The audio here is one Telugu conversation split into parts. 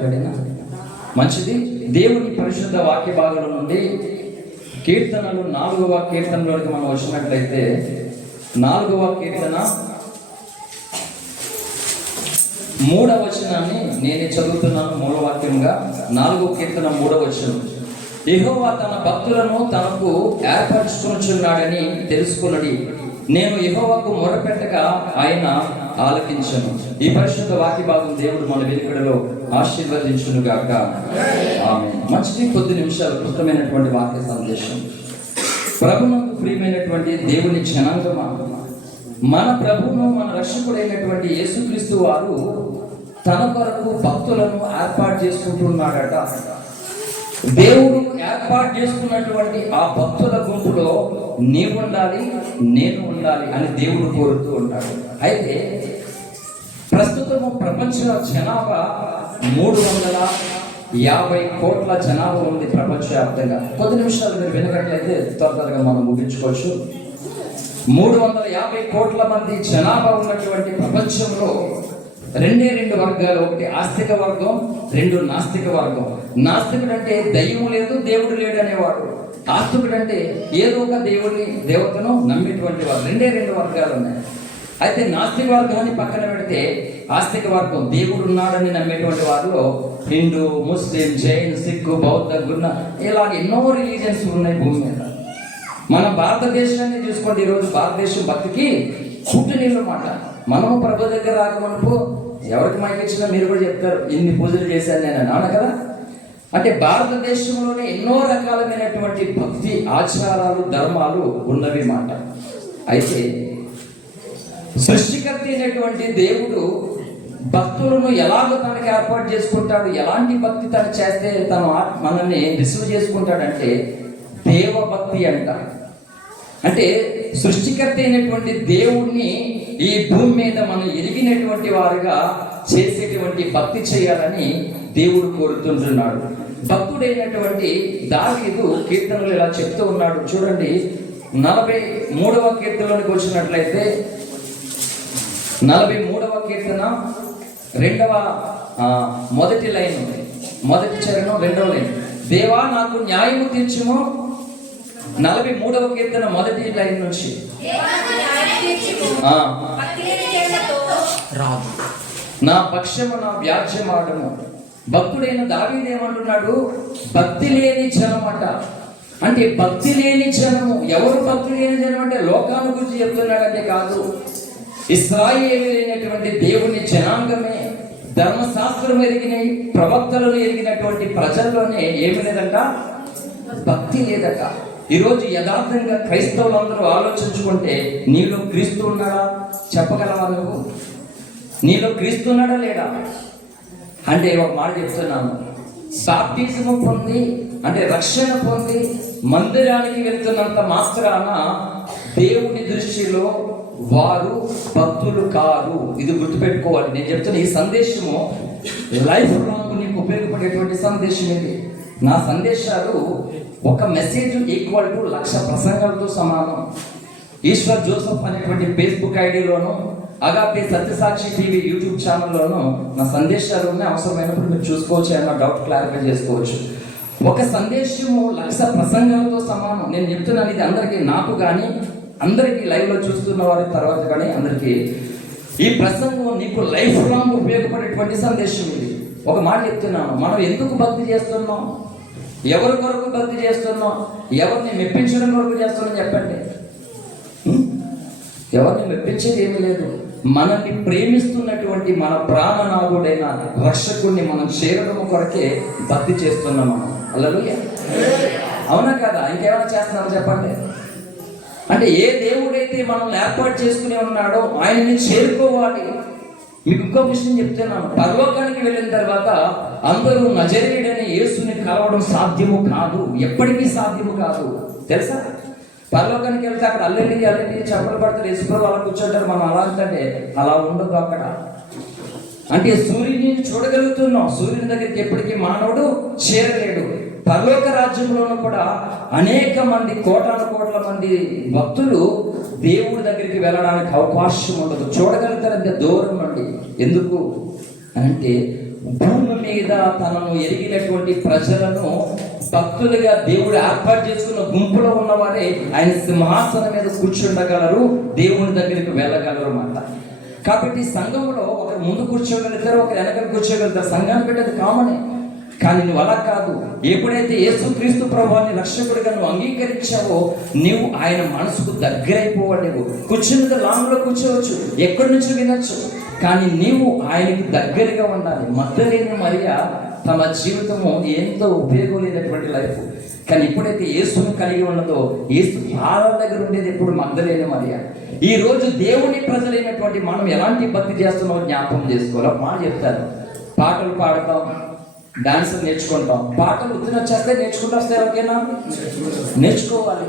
మాట్లాడినా? మంచిది. దేవుని పరిశుద్ధ వాక్య భాగంలో నుండి కీర్తనలు నాలుగవ కీర్తనలోకి మనం వచ్చినట్లయితే నాలుగవ కీర్తన మూడవ వచనాన్ని నేనే చదువుతున్నాను మూలవాక్యంగా. నాలుగో కీర్తన మూడవ వచనం యహోవా తన భక్తులను తనకు ఏర్పరచుకున్నాడని తెలుసుకున్నది. నేను యహోవాకు మొరపెట్టగా ఆయన ఆలకించను. ఈ పరిశుద్ధ వాక్య భాగం దేవుడు మన వెలుకడలో ఆశీర్వదించునుగాక. ఆమె మంచిది కొద్ది నిమిషాలు కృతమైనటువంటి వాక్య సందేశం. ప్రభునకు ప్రియమైనటువంటి దేవుని జనాంగమా? మన ప్రభువును మన రక్షకుడైనటువంటి యేసుక్రీస్తు వారు తన కొరకు భక్తులను ఏర్పాటు చేసుకుంటున్నాడట. దేవుడు ఏర్పాటు చేసుకున్నటువంటి ఆ భక్తుల గుంపులో నీవు ఉండాలి నేను ఉండాలి అని దేవుడు కోరుతూ ఉంటాడు. అయితే ప్రస్తుతము ప్రపంచ జనాభా మూడు వందల యాభై కోట్ల జనాభా ఉంది ప్రపంచవ్యాప్తంగా. కొద్ది నిమిషాలు మీరు వినగట్లయితే త్వర త్వరగా మనం ముగించుకోవచ్చు. మూడు వందల యాభై కోట్ల మంది జనాభా ఉన్నటువంటి ప్రపంచంలో రెండే రెండు వర్గాలు. ఒకటి ఆస్తిక వర్గం రెండు నాస్తిక వర్గం. నాస్తికుడు అంటే దయ్యం లేదు దేవుడు లేడు అనేవాడు. ఆస్తికుడు అంటే ఏదో ఒక దేవుడిని దేవతను నమ్మేటువంటి వాడు. రెండే రెండు వర్గాలు ఉన్నాయి. అయితే నాస్తిక వర్గాన్ని పక్కన పెడితే ఆస్తిక వర్గం దేవుడు ఉన్నాడని నమ్మేటువంటి వారిలో హిందూ ముస్లిం జైన్ సిక్కు బౌద్ధ గున్న ఇలాగ ఎన్నో రిలీజియన్స్ ఉన్నాయి భూమి మీద. మన భారతదేశాన్ని చూసుకోండి ఈరోజు భారతదేశం భక్తికి పుట్టినీళ్ళు మాట. మనము ప్రభు దగ్గర రాకమనుకో ఎవరికి మైకిచ్చినా మీరు కూడా చెప్తారు ఇన్ని పూజలు చేశాను నేను నాన్న కదా? అంటే భారతదేశంలోనే ఎన్నో రకాలమైనటువంటి భక్తి ఆచారాలు ధర్మాలు ఉన్నవి మాట. అయితే సృష్టికర్త అయినటువంటి దేవుడు భక్తులను ఎలాగో తనకి ఏర్పాటు చేసుకుంటాడు ఎలాంటి భక్తి తను చేస్తే తను మనల్ని రిసీవ్ చేసుకుంటాడంటే దేవభక్తి అంట. అంటే సృష్టికర్త అయినటువంటి దేవుణ్ణి ఈ భూమి మీద మనం ఎరిగినటువంటి వారుగా చేసేటువంటి భక్తి చేయాలని దేవుడు కోరుతుంటున్నాడు. భక్తుడైనటువంటి దావీదు కీర్తనలు ఇలా చెప్తూ ఉన్నాడు. చూడండి నలభై మూడవ కీర్తనలోనికి వచ్చినట్లయితే నలభై మూడవ కీర్తన రెండవ మొదటి లైన్ మొదటి చరణం రెండవ లైన్. దేవా నాకు న్యాయము తీర్చుము. నలభై మూడవ కీర్తన మొదటి లైన్ నుంచి. రాదు. నా పక్షము నా వ్యాజ్యమాడము. భక్తుడైన దావీదేమంటున్నాడు భక్తి లేని జనం అట అంటే భక్తి లేని జనము. ఎవరు భక్తి లేని జనం అంటే లోకాన్ని గురించి చెప్తున్నాడంటే కాదు. ఇస్రాయేలీనటువంటి దేవుని జనాంగమే ధర్మశాస్త్రం ఎరిగిన ప్రవక్తలను ఎరిగినటువంటి ప్రజల్లోనే ఏమి లేదంట? భక్తి లేదట. ఈరోజు యథార్థంగా క్రైస్తవులందరూ ఆలోచించుకుంటే నీలో క్రీస్తు ఉన్నాడా? చెప్పగలవా నువ్వు? నీలో క్రీస్తు ఉన్నాడా లేడా? అంటే ఒక మాట చెప్తున్నాను. బాప్టిజము పొంది అంటే రక్షణ పొంది మందిరానికి వెళ్తున్నంత మాత్రాన దేవుని దృష్టిలో వారు భక్తులు కారు. ఇది గుర్తుపెట్టుకోవాలి. నేను చెప్తున్న ఈ సందేశము లైఫ్ లాంగ్ నీకు ఉపయోగపడేటువంటి సందేశం ఇది. నా సందేశాలు ఒక మెసేజ్ ఈక్వల్ టు లక్ష ప్రసంగాలతో సమానం. ఈశ్వర్ జోసఫ్ అనేటువంటి ఫేస్బుక్ ఐడిలోను అగాపే సత్యసాక్షి టీవీ యూట్యూబ్ ఛానల్లోను నా సందేశాలు ఉన్నాయి. అవసరమైనప్పుడు మీరు చూసుకోవచ్చు అన్న డౌట్ క్లారిఫై చేసుకోవచ్చు. ఒక సందేశము లక్ష ప్రసంగాలతో సమానం. నేను చెప్తున్నాను ఇది అందరికీ నాకు కానీ అందరికీ లైవ్లో చూస్తున్న వారి తర్వాత కానీ అందరికీ ఈ ప్రసంగం నీకు లైఫ్ లాంగ్ ఉపయోగపడేటువంటి సందేశం ఇది. ఒక మాట చెప్తున్నాను మనం ఎందుకు భక్తి చేస్తున్నాం? ఎవరి కొరకు భక్తి చేస్తున్నాం? ఎవరిని మెప్పించడం కొరకు చేస్తున్నాం చెప్పండి. ఎవరిని మెప్పించేది ఏమీ లేదు. మనల్ని ప్రేమిస్తున్నటువంటి మన ప్రాణనాథుడైన రక్షకుడిని మనం చేరడం కొరకే భక్తి చేస్తున్నాం మనం. అల్లలుయ్య అవునా కదా? ఇంకేమైనా చేస్తున్నారో చెప్పండి. అంటే ఏ దేవుడైతే మనల్ని ఏర్పాటు చేసుకుని ఉన్నాడో ఆయనని చేరుకోవాలి. మీకు ఇంకో విషయం చెప్తున్నాను. పర్లోకానికి వెళ్ళిన తర్వాత అందరూ నజరీయుడని యేసుని కలవడం సాధ్యము కాదు. ఎప్పటికీ సాధ్యము కాదు. తెలుసా? పరలోకానికి వెళ్తే అక్కడ అల్లెల్లి అల్లెల్లి చెప్పలు పడతారు. యేసుప్రభు అలా కూర్చుంటారు. మనం అలా అంటే అలా ఉండదు అక్కడ. అంటే సూర్యుని చూడగలుగుతున్నాం. సూర్యుని దగ్గరికి ఎప్పటికీ మానవుడు చేరలేడు. పరలోక రాజ్యంలోనూ కూడా అనేక మంది కోటాను కోట్ల మంది భక్తులు దేవుడి దగ్గరికి వెళ్ళడానికి అవకాశం ఉండదు. చూడగలుగుతారంటే దూరం నుండి. ఎందుకు? అంటే భూమి మీద తనను ఎరిగినటువంటి ప్రజలను భక్తులుగా దేవుడు ఏర్పాటు చేసుకున్న గుంపులో ఉన్నవారే ఆయన సింహాసనం మీద కూర్చుండగలరు దేవుని దగ్గరికి వెళ్ళగలరు అన్నమాట. కాబట్టి సంఘంలో ఒకరు ముందు కూర్చోగలుగుతారు ఒకరు వెనక కూర్చోగలుగుతారు. సంఘాన్ని పెట్టేది కామనే. కానీ నువ్వు అలా కాదు. ఎప్పుడైతే యేసుక్రీస్తు ప్రభావాన్ని రక్షకుడిగా నువ్వు అంగీకరించావో నీవు ఆయన మనసుకు దగ్గరైపోవడేవు. కూర్చున్నది లాంగ్లో కూర్చోవచ్చు ఎక్కడి నుంచి వినొచ్చు. కానీ నీవు ఆయనకి దగ్గరగా ఉండాలి. మద్దలేని మరియా తమ జీవితము ఎంతో ఉపయోగం లేనటువంటి లైఫ్. కానీ ఎప్పుడైతే యేసును కలిగి ఉన్నదో యేసు పాదాల దగ్గర ఉండేది ఎప్పుడు మద్దలేని మరియా. ఈ రోజు దేవుని ప్రజలైనటువంటి మనం ఎలాంటి భక్తి చేస్తున్నామో జ్ఞాపకం చేసుకోవాలి ఒక మాట చెప్తారు పాటలు పాడతాం. డాన్స్ నేర్చుకుంటాం. పాటలు వృత్తిని వచ్చేస్తే నేర్చుకుంటూ వస్తే ఓకేనా నేర్చుకోవాలి.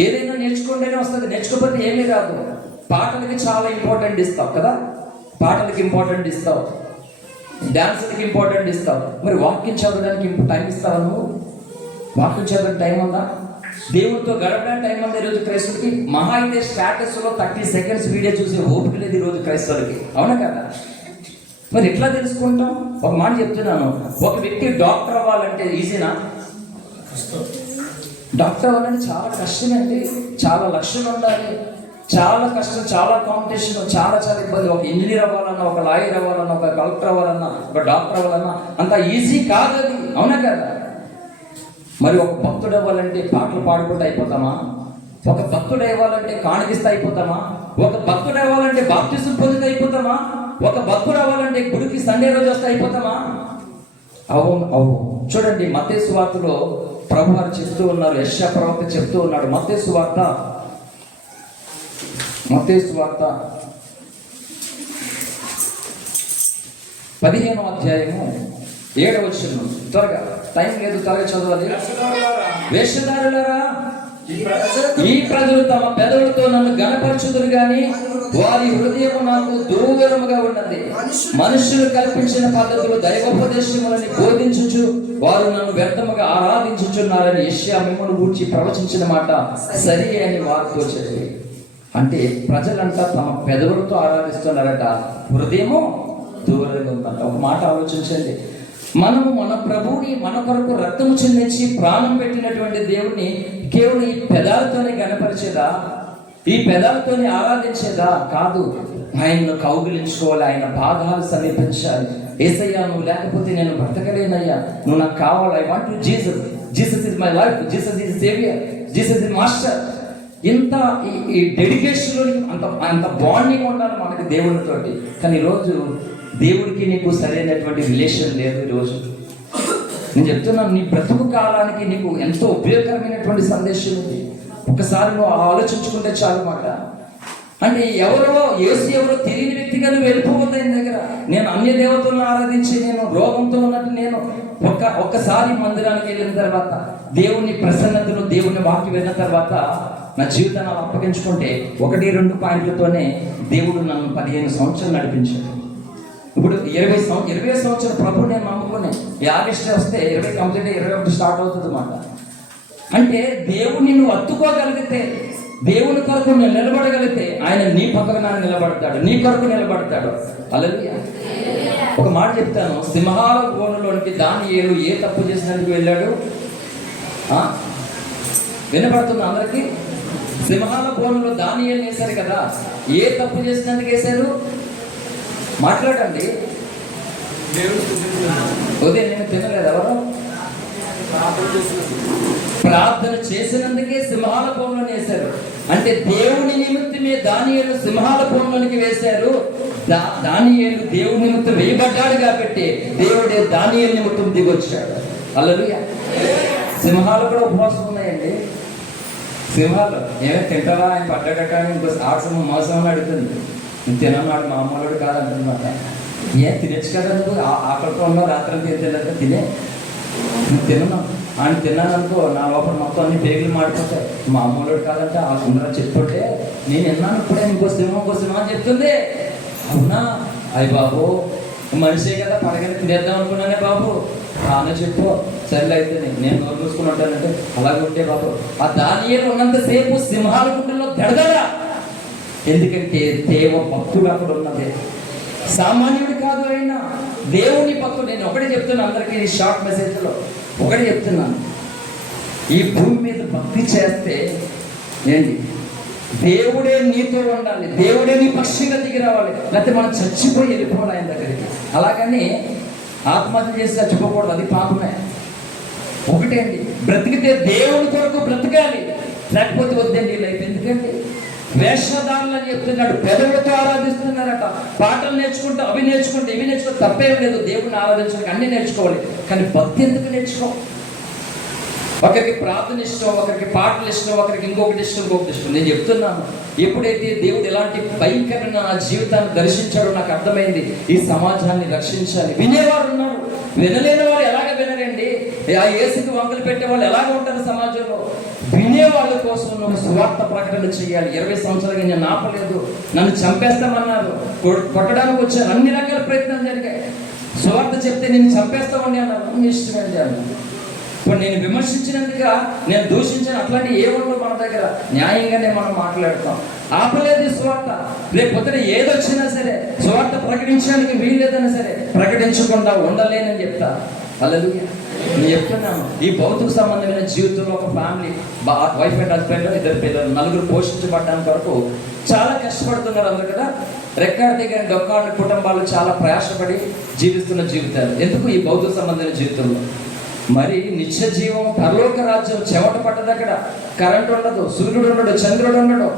ఏదైనా నేర్చుకుంటేనే వస్తుంది. నేర్చుకోకపోతే ఏమీ రాదు పాటలకి చాలా ఇంపార్టెంట్ ఇస్తావు కదా? పాటలకి ఇంపార్టెంట్ ఇస్తావు. డాన్స్లకి ఇంపార్టెంట్ ఇస్తావు. మరి వాక్యం చదవడానికి టైం ఇస్తావా నువ్వు? వాక్యం చదవడానికి టైం ఉందా? దేవుడితో గడపడానికి టైం ఉంది ఈరోజు క్రైస్తులకి మహా అయితే స్టాటస్లో థర్టీ సెకండ్స్ వీడియో చూసే ఓపిక లేదు ఈరోజు క్రైస్తవులకి. అవునా కదా? మరి ఎట్లా తెలుసుకుంటాం? ఒక మాట చెప్తున్నాను. ఒక వ్యక్తి డాక్టర్ అవ్వాలంటే ఈజీనా? డాక్టర్ అవ్వాలంటే చాలా కష్టమండి చాలా లక్ష్యం ఉండాలి. చాలా కష్టం చాలా కాంపిటీషన్ చాలా చాలా ఇబ్బంది. ఒక ఇంజనీర్ అవ్వాలన్నా ఒక లాయర్ అవ్వాలన్నా ఒక కలెక్టర్ అవ్వాలన్నా ఒక డాక్టర్ అవ్వాలన్నా అంత ఈజీ కాదు అది అవునా కదా? మరి ఒక భక్తుడు అవ్వాలంటే పాటలు పాడుకుంటూ అయిపోతామా? ఒక భక్తుడు అవ్వాలంటే కాణగిస్తే అయిపోతామా? ఒక భక్తుడు అవ్వాలంటే బాప్టిజం పొందితే అయిపోతామా? ఒక భక్తుడు అవ్వాలంటే గుడికి సండే రోజు వస్తే అయిపోతామా? అవును అవును. చూడండి మత్తేసు వార్తలో ప్రభు వారు చెప్తూ ఉన్నారు యశ ప్రవక్త చెప్తూ ఉన్నాడు. మత్తేసు వార్త. మత్తేసు వార్త. పదిహేను అధ్యాయము ఏడవ వచ్చిన త్వరగా టైం లేదు త్వరగా చదవాలి. వేషధారులారా. ఈ ప్రజలు తమ పెదవులతో నన్ను గణపరచుదురు గాని వారి హృదయము నాకు దూరముగా ఉన్నది. మనుషులు కల్పించిన పద్ధతులు దైవోపదేశములని బోధించుచు వారు నన్ను వ్యర్థముగా ఆరాధించుచున్నారని యెషయా మిమ్మల్ని గూర్చి ప్రవచించిన మాట సరి అని వారితో చెప్పి. అంటే ప్రజలంతా తమ పెదవులతో ఆరాధిస్తున్నారట. హృదయము దూరంగా ఉందంట. ఒక మాట ఆలోచించండి. మనము మన ప్రభువుని మన కొరకు రక్తము చెందించి ప్రాణం పెట్టినటువంటి దేవుణ్ణి కేవలం ఈ పెదాలతోనే గనపరిచేదా ఈ పెదాలతోనే ఆరాధించేదా? కాదు. ఆయన్ను కౌగిలించుకోవాలి ఆయన పాదాలు సమీపించాలి. ఏసయ్యా నువ్వు లేకపోతే నేను బ్రతకలేనయ్యా. నువ్వు నాకు కావాలి. I want to Jesus Jesus is my life Jesus is saviour Jesus is master ఇంత ఈ- ఈ డెడికేషన్ అంత అంత బాండింగ్ ఉండాలి మనకి దేవునితోటి. కానీ ఈరోజు దేవుడికి నీకు సరైనటువంటి రిలేషన్ లేదు ఈరోజు. నేను చెప్తున్నాను నీ బ్రతుకు కాలానికి నీకు ఎంతో ఉపయోగకరమైనటువంటి సందేశం ఉంది ఒకసారి నువ్వు ఆలోచించుకుంటే చాలు మాట. అంటే ఎవరో ఏసు ఎవరో తెలియని వ్యక్తిగా నువ్వు వెళ్ళిపోవద్దు ఆయన దగ్గర. నేను అన్య దేవతలను ఆరాధించి నేను రోగంతో ఉన్నట్టు నేను ఒక్క ఒక్కసారి మందిరానికి వెళ్ళిన తర్వాత దేవుని ప్రసన్నతను దేవుని వాక్యం వెళ్ళిన తర్వాత నా జీవితాన్ని అప్పగించుకుంటే ఒకటి రెండు పాయింట్లతోనే దేవుడు నన్ను పదిహేను సంవత్సరాలు నడిపించాడు. ఇప్పుడు ఇరవై సంవత్సరం ఇరవై సంవత్సరం ప్రభు నేను నమ్ముకుని ఈ ఆగస్ట్ వస్తే ఇరవై కంప్లీట్ ఇరవై ఒకటి స్టార్ట్ అవుతుంది అన్నమాట అంటే దేవుని నువ్వు అత్తుకోగలిగితే దేవుని కొరకు నేను నిలబడగలిగితే ఆయన నీ పక్కన నా నిలబడతాడు నీ కొరకు నిలబడతాడు. అలలియ ఒక మాట చెప్తాను సింహాల కోణలోనికి దాని ఏడు ఏ తప్పు చేసినందుకు వెళ్ళాడు? ఆ? వినపడుతుంది అందరికి? సింహాల కోణంలో దాని ఏళ్ళు వేశారు కదా ఏ తప్పు చేసినందుకు వేశారు? మాట్లాడండి. ఉదయం నేను తినలేదు. ఎవరు? ప్రార్థన చేసినందుకే సింహాల భూమిలో వేశారు అంటే దేవుని నిమిత్తమే దానియలు సింహాల భూమిలోనికి వేశారు. దానియలు దేవుని నిమిత్తం వేయబడ్డాడు కాబట్టి దేవుడే దానియలు నిమిత్తం దిగొచ్చాడు. అల్లరు సింహాలు కూడా ఉపవాసం ఉన్నాయండి. సింహాలు ఏమైనా తింటావా? ఆయన పడ్డాడట అని ఇంకో ఆసమ మోసం అడుగుతుంది. నేను తినన్నాడు మా అమ్మలోడు కాదంటున్నమాట ఏ తినచ్చు కదా నువ్వు? ఆ- ఆకలితో ఉన్నావు రాత్రి తినలేదు? తినే. నువ్వు తిన్నాను ఆయన తిన్నాను అనుకో నా లోపల మొత్తం అన్ని పేగులు మాడిపోతాయి. మా అమ్మలోడు కాదంటే ఆ సుందరం చెప్పుకుంటే నేను విన్నాను ఇప్పుడే ఇంకో సినిమా ఇంకో సినిమా అని చెప్తుంది. అవునా? అయ్యి బాబు మనిషే కదా పడగని తినేద్దాం అనుకున్నానే బాబు. ఆమె చెప్పు. సర్లే అయితే నేను- నోరు మూసుకుని ఉంటానంటే అలాగే ఉంటే బాబు. ఆ దానియేలు ఉన్నంతసేపు సింహాల గుండెల్లో దడదడా ఎందుకంటే దేవ భక్తుడు అక్కడ ఉన్నది. సామాన్యుడు కాదు ఆయన. దేవుని భక్తుడు. నేను ఒకటే చెప్తున్నాను అందరికీ షార్ట్ మెసేజ్లో ఒకటే చెప్తున్నాను ఈ భూమి మీద భక్తి చేస్తే ఏంటి? దేవుడే నీతో ఉండాలి. దేవుడే నీ పక్షిగా దిగి రావాలి. లేకపోతే మనం చచ్చిపోయి వెళ్ళిపోవాలి ఆయన దగ్గరికి. అలాగని ఆత్మహత్య చేసి చచ్చిపోకూడదు. అది పాపమే. ఒకటే అండి బ్రతికితే దేవుని కొరకు బ్రతకాలి. లేకపోతే వద్దండి లైఫ్ ఎందుకండి? వేషధారులు అని చెప్తున్నాడు. పెదవులతో ఆరాధిస్తున్నారట. పాటలు నేర్చుకుంటూ అవి నేర్చుకుంటే ఇవి నేర్చుకుంటే తప్పేం లేదు. దేవుని ఆరాధించడానికి అన్ని నేర్చుకోవాలి. కానీ భక్తి ఎందుకు నేర్చుకో? ఒకరికి ప్రార్థన ఇష్టం ఒకరికి పాటలు ఇష్టం ఒకరికి ఇంకొకటి ఇష్టం ఇంకొకటి ఇష్టం. నేను చెప్తున్నాను. ఎప్పుడైతే దేవుడు ఎలాంటి భయంకరమైన నా జీవితాన్ని దర్శించాడో నాకు అర్థమైంది. ఈ సమాజాన్ని రక్షించాలి. వినేవారు ఉన్నారు. వినలేని వారు ఎలాగ వినలేండి ఆ ఏసుకి వంకలు పెట్టే వాళ్ళు ఎలాగ ఉంటారు సమాజంలో? వినే వాళ్ళ కోసం నువ్వు సువార్త ప్రకటన చేయాలి. ఇరవై సంవత్సరాలుగా నేను ఆపలేదు. నన్ను చంపేస్తామన్నారు. కొ- కొట్టడానికి వచ్చాను అన్ని రకాల ప్రయత్నాలు జరిగాయి. సువార్త చెప్తే నేను చంపేస్తామని అన్నారు. మీ ఇష్టమేంటి అన్నారు. ఇప్పుడు నేను విమర్శించినందుగా నేను దూషించాను. అట్లాంటి ఏ ఉండవు మన దగ్గర? న్యాయంగానే మనం మాట్లాడతాం. ఆపలేదు స్వార్థ సువార్త. రేపు పొద్దున ఏదొచ్చినా సరే సువార్త ప్రకటించడానికి వీల్లేదన్నా సరే ప్రకటించకుండా ఉండలేనని చెప్తా. అల్లలు నేను చెప్తున్నాను ఈ భౌతిక సంబంధమైన జీవితంలో ఒక ఫ్యామిలీ వైఫ్ అండ్ హస్బెండ్ ఇద్దరు పిల్లలు నలుగురు పోషించబడడానికి వరకు చాలా కష్టపడుతున్నారు అందరు కదా. రెక్కాడి దగ్గర డొక్కాడు కుటుంబాలు చాలా ప్రయాసపడి జీవిస్తున్న జీవితాలు. ఎందుకు ఈ భౌతిక సంబంధమైన జీవితంలో? మరి నిత్య జీవం పరలోక రాజ్యం చెమట పట్టదు అక్కడ. కరెంట్ ఉండదు సూర్యుడు ఉండడు చంద్రుడు ఉండడు.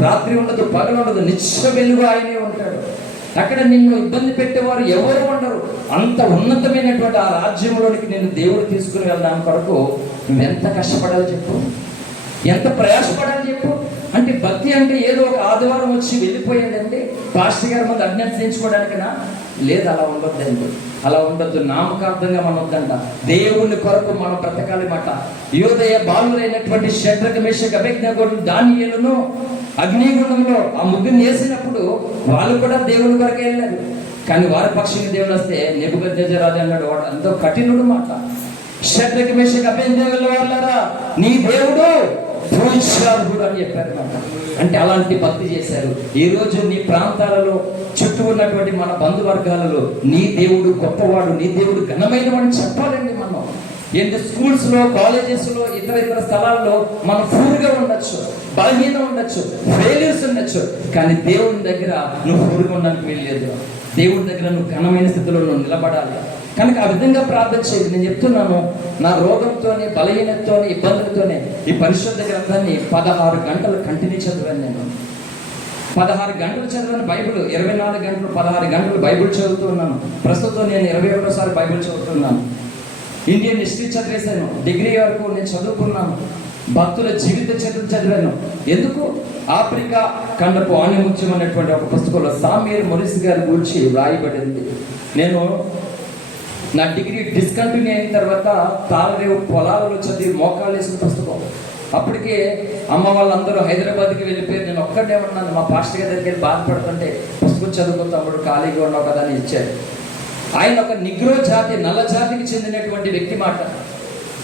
రాత్రి ఉండదు పగలు ఉండదు నిత్య వెలుగు ఆయనే ఉంటాడు. అక్కడ నిన్ను ఇబ్బంది పెట్టేవారు ఎవరు ఉండరు. అంత ఉన్నతమైనటువంటి ఆ రాజ్యంలోనికి నేను దేవుడు తీసుకుని వెళ్దాం కొరకు నువ్వెంత కష్టపడాలో చెప్పు. ఎంత ప్రయాసపడాలి చెప్పు. అంటే భక్తి అంటే ఏదో ఒక ఆదివారం వచ్చి వెళ్ళిపోయేదండి పాస్టర్ గారి ముందు అజ్ఞాతించుకోవడానికినా లేదు అలా ఉండొద్దండి అలా ఉండొద్దు నామకార్థంగా మనం వద్దంట. దేవుని కొరకు మనం బ్రతకాలి మాట. యోదయ బాలురైనటువంటి షడ్రక మేషక అభిజ్ఞాగుడు దానియలను అగ్నిగుండంలో ఆ ముగ్గురిని వేసినప్పుడు వాళ్ళు కూడా దేవుని కొరకే వెళ్ళారు. కానీ వారి పక్షంగా దేవుడు వస్తే నెబుగద్రాజు అన్నాడు వాడు ఎంతో కఠినుడు మాట. షడ్రక మేషక అభిజ్ఞాగుల వాళ్ళారా నీ దేవుడు పూజ్యార్హుడు అని చెప్పారు అంటే అలాంటి భక్తి చేశారు. ఈ రోజు నీ ప్రాంతాలలో చుట్టూ ఉన్నటువంటి మన బంధువర్గాలలో నీ దేవుడు గొప్పవాడు నీ దేవుడు ఘనమైన వాడిని చెప్పాలండి మనం. ఏంటి? స్కూల్స్లో కాలేజెస్లో ఇతర ఇతర స్థలాల్లో మనం ఫూర్గా ఉండొచ్చు బలహీనం ఉండొచ్చు ఫెయిల్యూర్స్ ఉండొచ్చు. కానీ దేవుని దగ్గర నువ్వు ఫూర్గా ఉండడానికి వెళ్ళలేదు దేవుడి దగ్గర నువ్వు ఘనమైన స్థితిలో నువ్వు నిలబడాలి. కనుక ఆ విధంగా ప్రార్థన చేయదు నేను చెప్తున్నాను నా రోగంతోనే బలహీనతతోనే ఇబ్బందులతోనే ఈ పరిశుద్ధ గ్రంథాన్ని పదహారు గంటలు కంటిన్యూ చదివాను నేను. పదహారు గంటలు చదివాను బైబిల్ ఇరవై నాలుగు గంటలు పదహారు గంటలు బైబిల్ చదువుతున్నాను ప్రస్తుతం నేను ఇరవై ఒకటోసారి బైబిల్ చదువుతున్నాను. Indian history చదివేశాను. డిగ్రీ వరకు నేను చదువుకున్నాను. భక్తుల జీవిత చరిత్ర చదివాను. ఎందుకు? ఆఫ్రికా ఖండపు ఆణిముత్యం అనేటువంటి ఒక పుస్తకంలో సామీర్ మొరిస్ గారి గురించి వ్రాయబడింది నేను నా డిగ్రీ డిస్కంటిన్యూ అయిన తర్వాత తాళరేవు పొలాలలో చదివి మోకాలు వేసిన పుస్తకం. అప్పటికే అమ్మ వాళ్ళందరూ హైదరాబాద్కి వెళ్ళిపోయి నేను ఒక్కడే ఉన్నాను. మా పాస్టర్ గారి దగ్గర బాధపడుతుంటే పుస్తకం చదువుకుని తమ్ముడు ఖాళీగా ఉన్నావు కదా అని ఇచ్చారు. ఆయన ఒక నిగ్రో జాతి నల్ల జాతికి చెందినటువంటి వ్యక్తి మాట.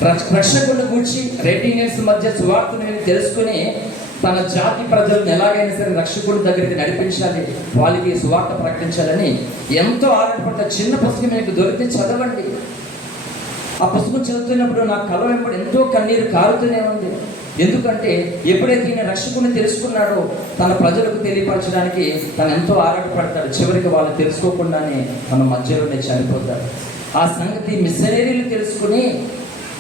రక్ష- రక్షకుడిని గూర్చి రెడ్డి ఇండియన్స్ మధ్య సువార్తను తెలుసుకుని తన జాతి ప్రజలను ఎలాగైనా సరే రక్షకుడి దగ్గరికి నడిపించాలి వాళ్ళకి సువార్త ప్రకటించాలని ఎంతో ఆరాటపడ్డ చిన్న పుస్తకం మీకు దొరికితే చదవండి. ఆ పుస్తకం చదువుతున్నప్పుడు నా కళ వెంబడి ఎంతో కన్నీరు కారుతూనే ఉంది. ఎందుకంటే ఎప్పుడైతే ఈయన రక్షకుని తెలుసుకున్నాడో తన ప్రజలకు తెలియపరచడానికి తను ఎంతో ఆరాటపడతాడు. చివరికి వాళ్ళు తెలుసుకోకుండానే తన మధ్యలోనే చనిపోతాడు ఆ సంగతి మిషనరీలు తెలుసుకుని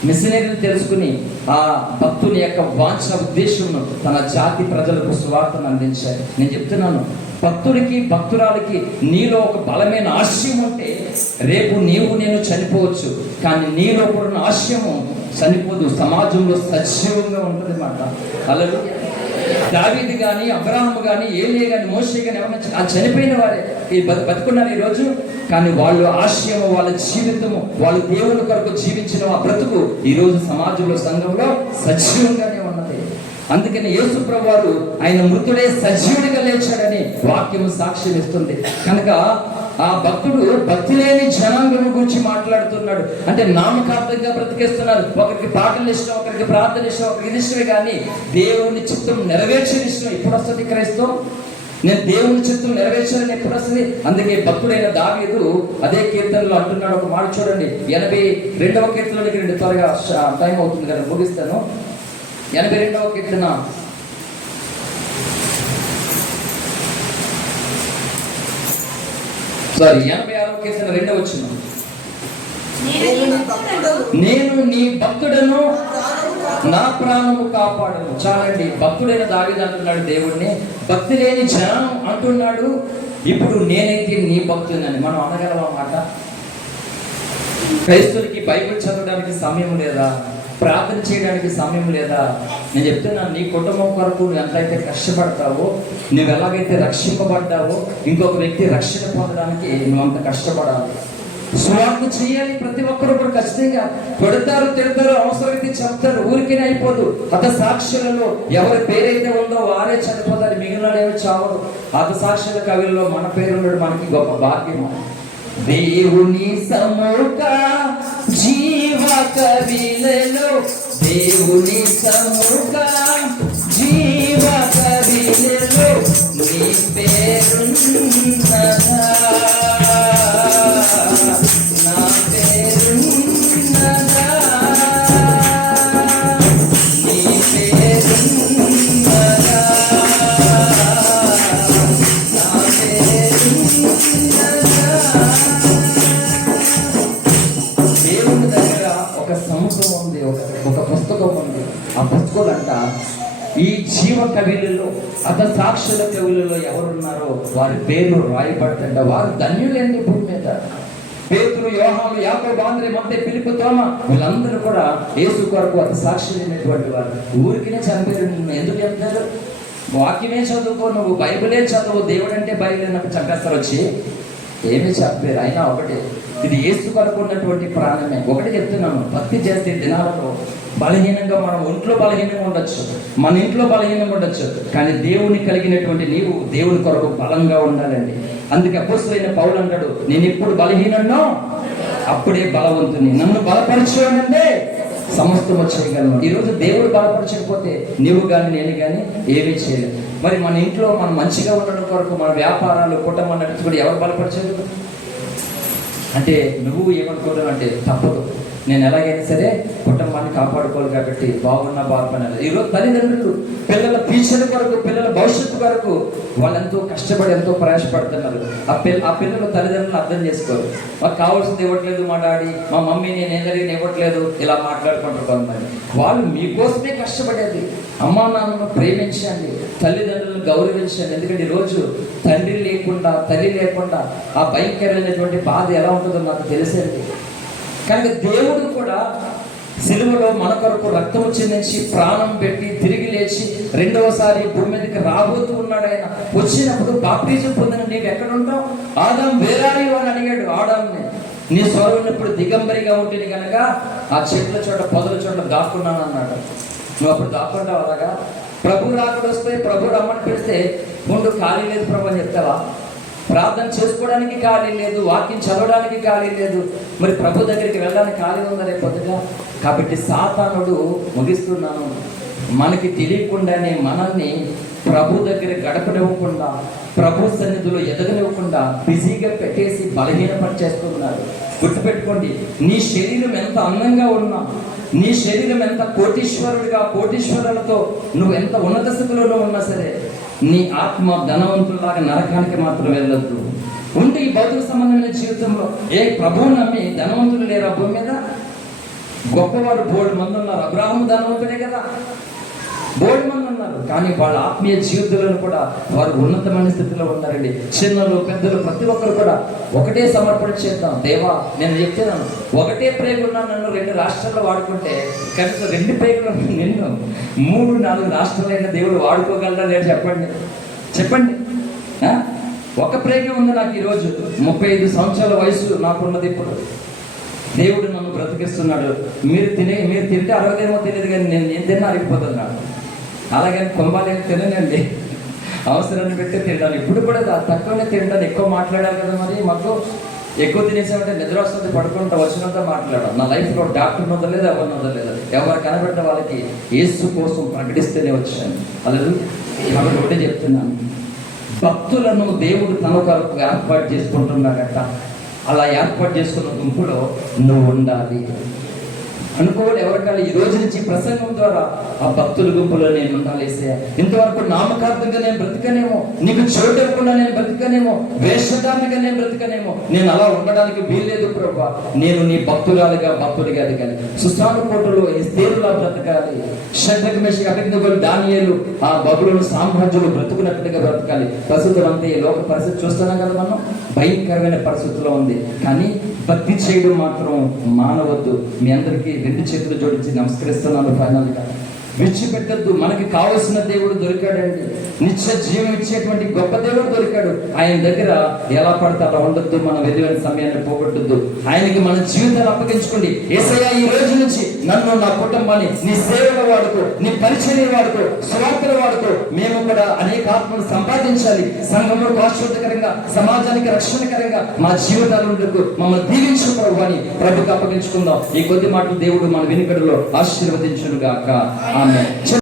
మిషనరీలు తెలుసుకుని ఆ భక్తుని యొక్క వాంఛ ఉద్దేశంను తన జాతి ప్రజలకు సువార్తను అందించారు. నేను చెప్తున్నాను భక్తుడికి భక్తురాలకి నీలో ఒక బలమైన ఆశయం ఉంటే రేపు నీవు నేను చనిపోవచ్చు. కానీ నీలో కూడా ఉన్న ఆశయము చనిపోదు. సమాజంలో సజీవంగా ఉంటుంది మాట అలలు దావీది కానీ అబ్రాహం కానీ ఏలియ కానీ మోసే కానీ ఎవరైనా ఆ చనిపోయిన వారే ఈ బతుకున్నారు ఈరోజు రోజు. కానీ వాళ్ళు ఆశయము వాళ్ళ జీవితము వాళ్ళు దేవుని కొరకు జీవించిన ఆ బ్రతుకు ఈ రోజు సమాజంలో సంఘంలో సజీవంగానే ఉన్నది. అందుకని యేసు వారు ఆయన మృతుడే సజీవుడిగా లేచాడని వాక్యము సాక్ష్యం ఇస్తుంది. కనుక ఆ భక్తుడు భక్తి లేని జనాంగం గురించి మాట్లాడుతున్నాడు. అంటే నామకార్థంగా బ్రతికేస్తున్నారు. ఒకరికి పాటలు ఇష్టం ఒకరికి ప్రార్థన ఇష్టం ఒకరికి ఇది ఇష్టమే కానీ దేవుని చిత్తం నెరవేర్చిన ఇష్టం ఇప్పుడు వస్తుంది క్రైస్తవం? నేను దేవుని చిత్తం నెరవేర్చాలని ఎప్పుడు వస్తుంది అందుకే భక్తుడైన దావీదు అదే కీర్తనలో అంటున్నాడు. ఒక మాట చూడండి. ఎనభై రెండవ కీర్తనలోకి రెండు త్వరగా టైం అవుతుంది కదా ముగిస్తాను. ఎనభై రెండవ కీర్తన. సారీ ఎనభై ఆరవ కీర్తన రెండవ వచ్చిన నేను నీ భక్తుడను. నీ ప్రాణము కాపాడను. చాలండి భక్తుడైన దావిద అంటున్నాడు దేవుడిని భక్తి లేని జనం అంటున్నాడు ఇప్పుడు నేనైతే నీ భక్తుడని మనం అనగలమా మాట? క్రైస్తులకి బైబిల్ చదవడానికి సమయం లేదా? ప్రార్థన చేయడానికి సమయం లేదా? నేను చెప్తున్నాను నీ కుటుంబం కొరకు నువ్వు ఎంతైతే కష్టపడతావో నువ్వు ఎలాగైతే రక్షింపబడ్డావో ఇంకొక వ్యక్తి రక్షణ పొందడానికి నువ్వు అంత కష్టపడాలి. స్వార్థ చేయాలి ప్రతి ఒక్కరు కూడా ఖచ్చితంగా. పెడతారు తిడతారు అవసరమైతే చెప్తారు. ఊరికే అయిపోదు. హత సాక్షులలో ఎవరి పేరైతే ఉందో వారే చనిపోతారు. మిగిలిన చావరు. హత సాక్షుల కవిలో మన పేరు ఉండడం మనకి గొప్ప భాగ్యము. దేవుని సముఖ జీవ కవిలలో దేవుని సముఖ జీవ కవిలలో నీ పేరున్నదా అంట ఈ జీవ కవిలలో అత సాక్షుల కవిలలో ఎవరున్నారో వారి పేర్లు రాయబడుతుంట. వారు ధన్యులేని భూమి మీద. పేతులు యోహాలు యాకో ఆంధ్రే మధ్య పిలుపు తోమ వీళ్ళందరూ కూడా యేసు కొరకు అత సాక్షులైనటువంటి వారు. ఊరికినే చంపారు నిన్ను. ఎందుకు చెప్తారు వాక్యమే చదువుకో నువ్వు బైబిలే చదువు. దేవుడు అంటే బైబిల్ అన్నప్పుడు చంపేస్తారు వచ్చి. ఏమీ చెప్పలేరు. అయినా ఒకటే ఇది ఏసు కొరకు ఉన్నటువంటి ప్రాణమే. ఒకటి చెప్తున్నాను. భక్తి చేస్తే దినాలలో బలహీనంగా మనం ఒంట్లో బలహీనంగా ఉండొచ్చు. మన ఇంట్లో బలహీనంగా ఉండొచ్చు. కానీ దేవుని కలిగినటువంటి నీవు దేవుని కొరకు బలంగా ఉండాలండి. అందుకే అపోసులైన పౌలు అంటాడు నేను ఎప్పుడు బలహీనన్నో అప్పుడే బలవంతుని. నన్ను బలపరచునంటే సమస్తము చేయగలను. ఈరోజు దేవుడు బలపరచకపోతే నీవు కానీ నేను కానీ ఏమీ చేయలేదు మరి మన ఇంట్లో మనం మంచిగా ఉండడం కొరకు మన వ్యాపారాలు కుటుంబం నడుచుకుంటే ఎవరు బలపరచలేదు అంటే నువ్వు ఏమనుకోవడం అంటే తప్పదు. నేను ఎలాగైనా సరే కుటుంబాన్ని కాపాడుకోవాలి కాబట్టి బాగున్న బాగుపడాలి. ఈరోజు తల్లిదండ్రులు పిల్లల ఫ్యూచర్ కొరకు పిల్లల భవిష్యత్తు కొరకు వాళ్ళెంతో కష్టపడి ఎంతో ప్రయాసపడుతున్నారు. ఆ పిల్ల ఆ పిల్లలు తల్లిదండ్రులు అర్థం చేసుకోరు మాకు కావాల్సింది ఇవ్వట్లేదు మా డాడీ మా మమ్మీ నేను ఏం ఇవ్వట్లేదు. ఇలా మాట్లాడుకుంటారు కొంతమంది. వాళ్ళు మీకోసమే కష్టపడేది. అమ్మా నాన్నను ప్రేమించండి తల్లిదండ్రులను గౌరవించండి. ఎందుకంటే ఈరోజు తండ్రి లేకుండా తల్లి లేకుండా ఆ భయంకరమైనటువంటి బాధ ఎలా ఉంటుందో నాకు తెలిసేది. కనుక దేవుడు కూడా సిలువలో మన కొరకు రక్తము చెందించి ప్రాణం పెట్టి తిరిగి లేచి రెండవసారి భూమి మీదకి రాబోతూ ఉన్నాడు ఆయన. వచ్చినప్పుడు బాప్టిజం పొందిన నీవు ఎక్కడ ఉంటావు ఆదాం వేరాలి అని అడిగాడు ఆదాంని. నీ స్వరం ఇప్పుడు దిగంబరిగా ఉంటుంది కనుక ఆ చెట్ల చోట పొదల చోట దాక్కున్నాను అన్నాడు. నువ్వు అప్పుడు దాక్కుంటావు అలాగా? ప్రభు రాకడొస్తే ప్రభు రమ్మని పిలిస్తే ముందు ఖాళీ లేదు ప్రభు అని చెప్తావా? ప్రార్థన చేసుకోవడానికి ఖాళీ లేదు వాక్యం చదవడానికి ఖాళీ లేదు. మరి ప్రభు దగ్గరికి వెళ్ళడానికి ఖాళీ ఉందా రేపొద్దుగా కాబట్టి సాతానుడు ముగిస్తున్నాను. మనకి తెలియకుండానే మనల్ని ప్రభు దగ్గర గడపనివ్వకుండా ప్రభు సన్నిధిలో ఎదగనివ్వకుండా బిజీగా పెట్టేసి బలహీనపరిచేస్తున్నారు. గుర్తుపెట్టుకోండి నీ శరీరం ఎంత అందంగా ఉన్నా నీ శరీరం ఎంత కోటీశ్వరుడిగా కోటీశ్వరులతో నువ్వు ఎంత ఉన్నత స్థితిలో ఉన్నా సరే నీ ఆత్మ ధనవంతులాగా నరకానికి మాత్రం వెళ్ళొద్దు. ఉంటే ఈ భౌతిక సంబంధమైన జీవితంలో ఏ ప్రభువు నమ్మి ధనవంతులు లేరా భూమి మీద? గొప్పవారు బోల్డ్ మంది ఉన్నారు అబ్రాహం ధనవంతుడే కదా. బోల్డ్ మంది ఉన్నారు కానీ వాళ్ళ ఆత్మీయ జీవితంలో కూడా వారు ఉన్నతమైన స్థితిలో ఉన్నారండి. చిన్నలు పెద్దలు ప్రతి ఒక్కరు కూడా ఒకటే సమర్పణ చేద్దాం. దేవా నేను చెప్తున్నాను. ఒకటే ప్రేగున్నా నన్ను రెండు రాష్ట్రాల్లో వాడుకుంటే కనీసం రెండు ప్రేగులు నిన్ను మూడు నాలుగు రాష్ట్రాలైన దేవుడు వాడుకోగలరా లేదు చెప్పండి. చెప్పండి. ఒక ప్రేమ ఉంది నాకు ఈరోజు. ముప్పై ఐదు సంవత్సరాల వయసు నాకున్నది ఇప్పుడు. దేవుడు నన్ను బ్రతికిస్తున్నాడు. మీరు తినే మీరు తింటే అరవదేమో తెలియదు కానీ నేను ఏం తిన్నా అరిగిపోతున్నాను అలాగని కొంబాలేం తిననండి. అవసరాన్ని పెట్టి తింటాను. ఇప్పుడు కూడా తక్కువనే తింటాను. ఎక్కువ మాట్లాడాలి కదా మరి. మాకు ఎక్కువ తినేసామంటే నిద్ర వస్తుంది పడుకుంటా వచ్చినంత మాట్లాడాలి నా లైఫ్లో డాక్టర్ వదలేదు ఎవరిని వదలేదు ఎవరు కనబడ్డ వాళ్ళకి యేసు కోసం ప్రకటిస్తేనే వచ్చాను. అలా కాబట్టి ఒకటే చెప్తున్నాను. భక్తులను దేవుడు తన కొరకు ఏర్పాటు చేసుకుంటున్నాడట. అలా ఏర్పాటు చేసుకున్న గుంపులో నువ్వు ఉండాలి. అనుకోవాలి ఎవరికైనా. ఈ రోజు నుంచి ప్రసంగం ద్వారా ఆ భక్తుల గుంపులో నేను ఉండాలి ఇంతవరకు నామకార్థంగా నేను బ్రతికనేమో నీకు చోటు నేను బ్రతికనేమో వేషధారణగా నేను బ్రతికనేమో నేను అలా ఉండడానికి వీల్లేదు ప్రభా. నేను నీ భక్తురాలుగా భక్తుడిగా ఎదగాలి. సుసాను కోటలో ఎస్తేరులా బ్రతకాలి. షడ్డక మెషి అభిజ్ఞలు దానియలు ఆ బబులను సామ్రాజ్యులు బ్రతుకున్నట్టుగా బ్రతకాలి. ప్రస్తుతం అంతే. ఈ లోక పరిస్థితి చూస్తున్నాం కదా మనం? భయంకరమైన పరిస్థితిలో ఉంది. కానీ భక్తి చేయడం మాత్రం మానవద్దు. మీ అందరికీ రెండు చేతులు జోడించి నమస్కరిస్తున్నాను ఫైనల్గా విడిచిపెట్టద్దు. మనకి కావలసిన దేవుడు దొరికాడండి నిత్య జీవం ఇచ్చేటువంటి గొప్ప దేవుడు దొరికాడు. ఆయన దగ్గర ఎలా పడితే అలా ఉండొద్దు. మన విలువైన సమయాన్ని పోగొట్టద్దు. ఆయనకి మన జీవితాన్ని అప్పగించుకోండి. ఏసయ్య ఈ రోజు నుంచి నన్ను నా కుటుంబాన్ని నీ సేవల వాడుకో నీ పరిచయ వాడుకో స్వార్థల వాడుకో. మేము కూడా అనేక ఆత్మను సంపాదించాలి. సంఘంలో శాశ్వతకరంగా సమాజానికి రక్షణకరంగా మా జీవితాలు ఉండకు మమ్మల్ని దీవించు ప్రభు అని ప్రభుకి అప్పగించుకుందాం. ఈ కొద్ది మాటలు దేవుడు మన వెనుకడలో ఆశీర్వదించును గాక ఆమె